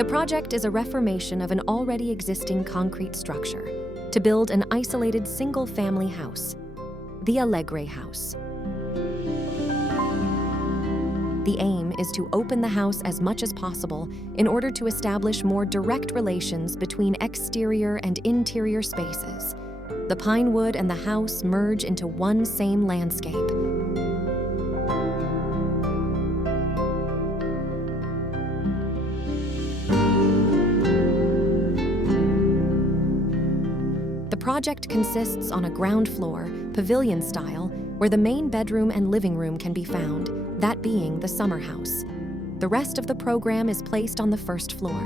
The project is a reformation of an already existing concrete structure to build an isolated single-family house, the Alegre House. The aim is to open the house as much as possible in order to establish more direct relations between exterior and interior spaces. The pine wood and the house merge into one same landscape. The project consists on a ground floor, pavilion-style, where the main bedroom and living room can be found, that being the summer house. The rest of the program is placed on the first floor.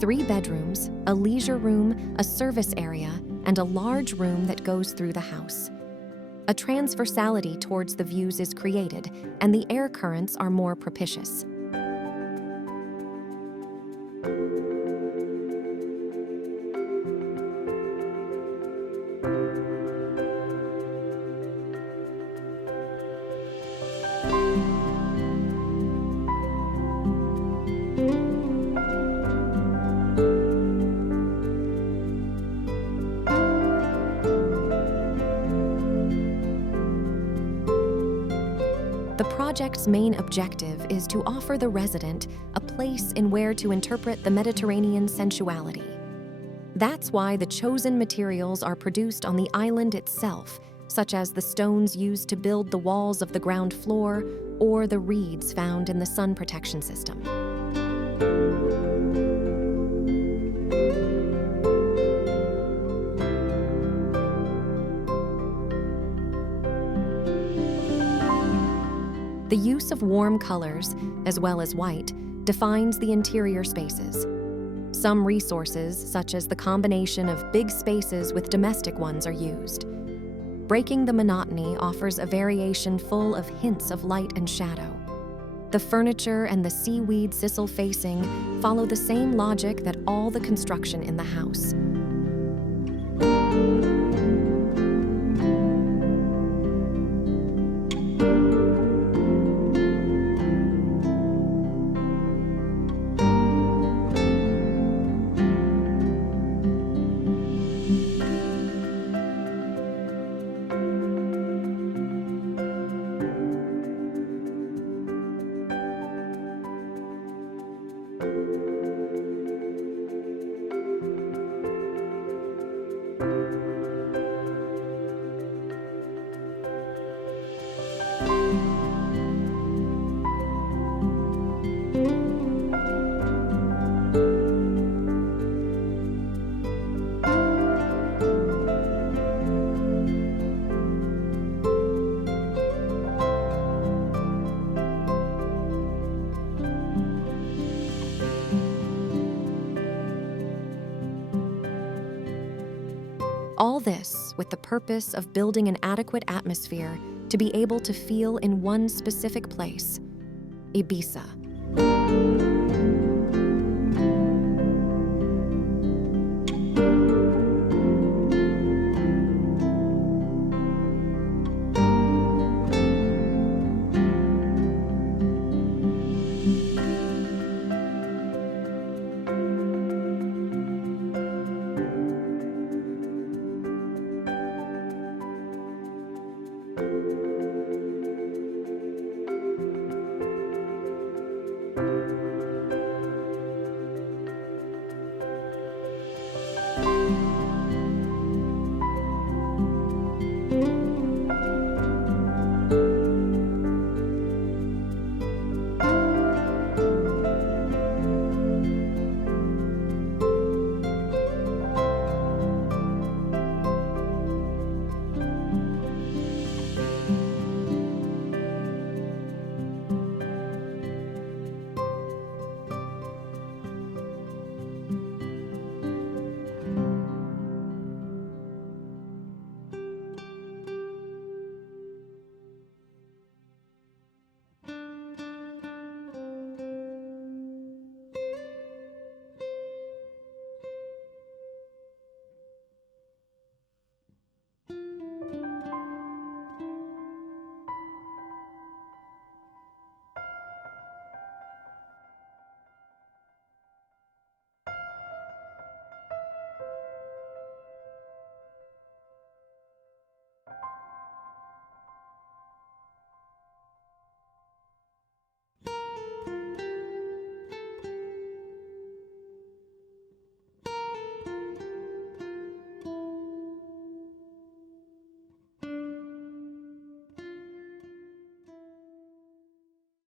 3 bedrooms, a leisure room, a service area, and a large room that goes through the house. A transversality towards the views is created, and the air currents are more propitious. The project's main objective is to offer the resident a place in where to interpret the Mediterranean sensuality. That's why the chosen materials are produced on the island itself, such as the stones used to build the walls of the ground floor or the reeds found in the sun protection system. The use of warm colors, as well as white, defines the interior spaces. Some resources, such as the combination of big spaces with domestic ones, are used. Breaking the monotony offers a variation full of hints of light and shadow. The furniture and the seaweed sisal facing follow the same logic that all the construction in the house. All this with the purpose of building an adequate atmosphere to be able to feel in one specific place, Ibiza.